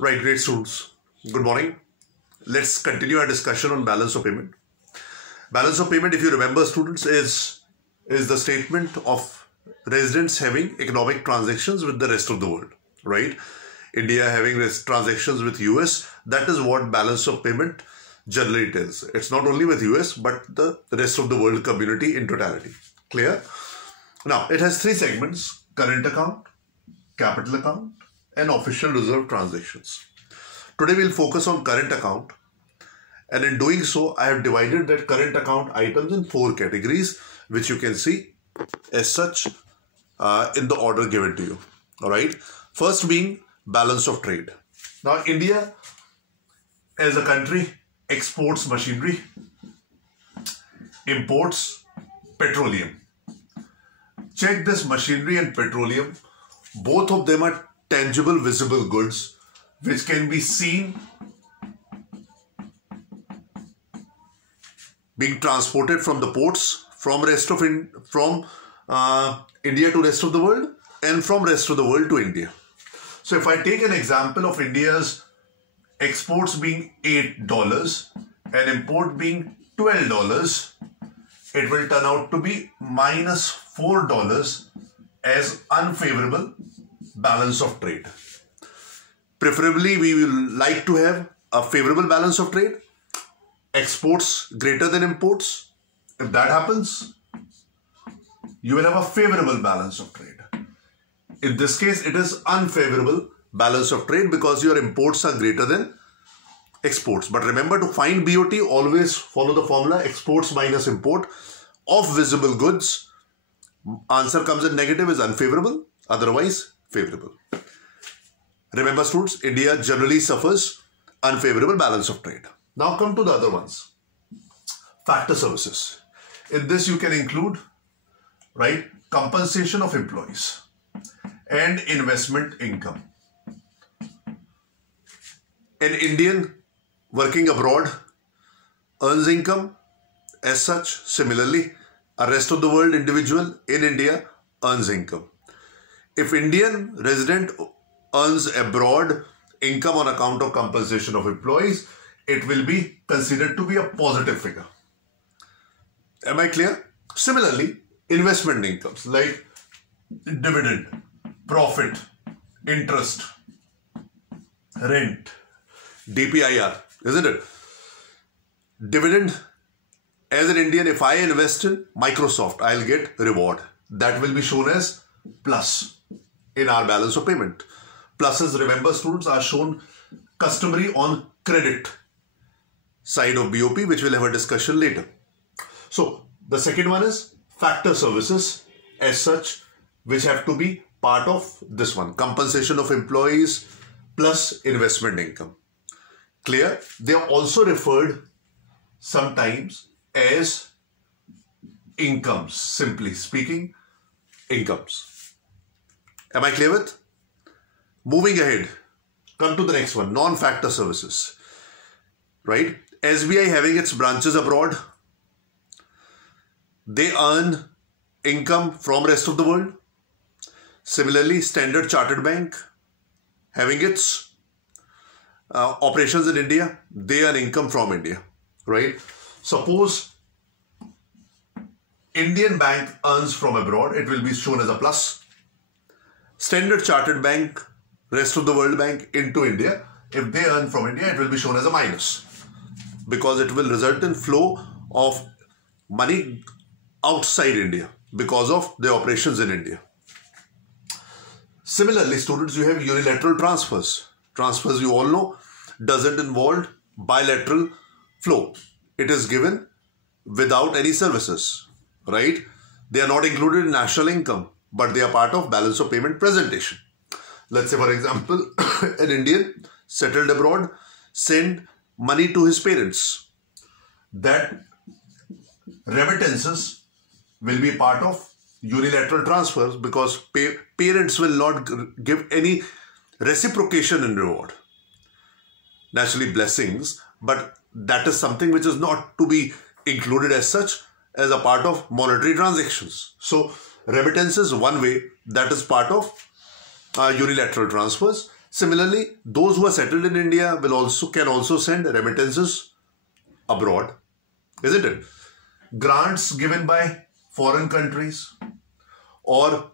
Right, great students. Good morning. Let's continue our discussion on balance of payment. Balance of payment, if you remember, students, is the statement of residents having economic transactions with the rest of the world, right? India having transactions with US, that is what balance of payment generally tells. It's not only with US, but the rest of the world community in totality. Clear? Now, it has three segments: current account, capital account, and official reserve transactions. Today we'll focus on current account, and in doing so I have divided that current account items in four categories, which you can see as such in the order given to you. Alright, first being balance of trade. Now India as a country exports machinery, imports petroleum. Check this: machinery and petroleum, both of them are tangible, visible goods which can be seen being transported from the ports from India to rest of the world, and from rest of the world to India. So if I take an example of India's exports being $8 and import being $12, it will turn out to be minus $4 as unfavorable balance of trade. Preferably, we will like to have a favorable balance of trade, exports greater than imports. If that happens, you will have a favorable balance of trade. In this case, it is unfavorable balance of trade because your imports are greater than exports. But remember, to find BOT, always follow the formula exports minus import of visible goods. Answer comes in negative is unfavorable, otherwise favorable. Remember students, India generally suffers unfavorable balance of trade. Now come to the other ones. Factor services. In this you can include, right, compensation of employees and investment income. An Indian working abroad earns income as such. Similarly, a rest of the world individual in India earns income. If Indian resident earns abroad income on account of compensation of employees, it will be considered to be a positive figure. Am I clear? Similarly, investment incomes like dividend, profit, interest, rent, DPIR, isn't it? Dividend, as an Indian, if I invest in Microsoft, I'll get reward. That will be shown as plus in our balance of payment. Pluses, remember students, are shown customary on credit side of BOP, which we'll have a discussion later. So the second one is factor services as such, which have to be part of this one: compensation of employees plus investment income. Clear? They are also referred sometimes as incomes, simply speaking, incomes. Am I clear with? Moving ahead, come to the next one, non-factor services, right? SBI having its branches abroad, they earn income from rest of the world. Similarly, Standard Chartered Bank having its operations in India, they earn income from India, right? Suppose Indian bank earns from abroad, it will be shown as a plus. Standard Chartered Bank, rest of the world bank into India, if they earn from India, it will be shown as a minus because it will result in flow of money outside India because of the operations in India. Similarly, students, you have unilateral transfers. Transfers, you all know, doesn't involve bilateral flow. It is given without any services, right? They are not included in national income, but they are part of balance of payment presentation. Let's say, for example, an Indian settled abroad send money to his parents. That remittances will be part of unilateral transfers because parents will not give any reciprocation in reward. Naturally, blessings, but that is something which is not to be included as such as a part of monetary transactions. So, remittances, one way, that is part of unilateral transfers. Similarly, those who are settled in India can also send remittances abroad, isn't it? Grants given by foreign countries or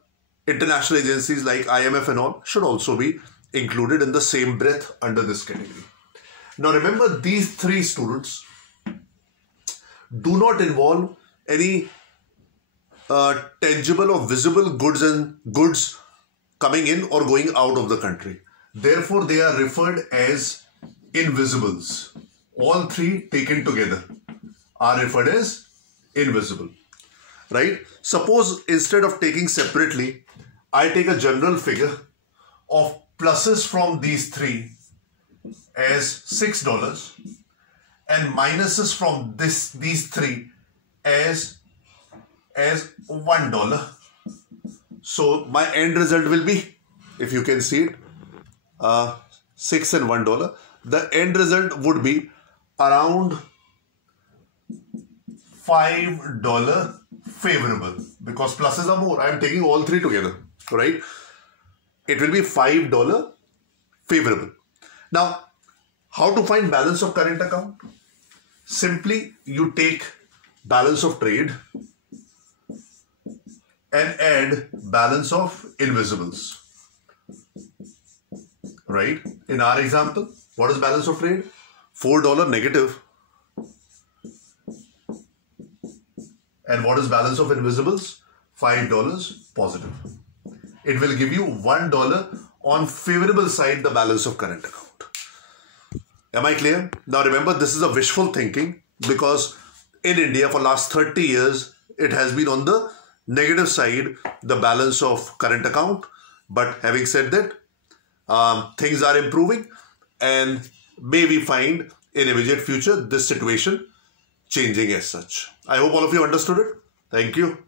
international agencies like IMF and all should also be included in the same breath under this category. Now remember, these three, students, do not involve any tangible or visible goods coming in or going out of the country. Therefore, they are referred as invisibles. All three taken together are referred as invisible, right? Suppose instead of taking separately, I take a general figure of pluses from these three as $6 and minuses from these three as $1. So my end result will be, if you can see it, $6 and $1. The end result would be around $5 favorable, because pluses are more. I am taking all three together, right? It will be $5 favorable. Now, how to find balance of current account? Simply, you take balance of trade and add balance of invisibles, right? In our example, what is balance of trade? $4 negative. And what is balance of invisibles? $5 positive. It will give you $1 on favorable side, the balance of current account. Am I clear? Now remember, this is a wishful thinking, because in India for last 30 years, it has been on the negative side, the balance of current account. But having said that, things are improving, and may we find in immediate future this situation changing as such. I hope all of you understood it. Thank you.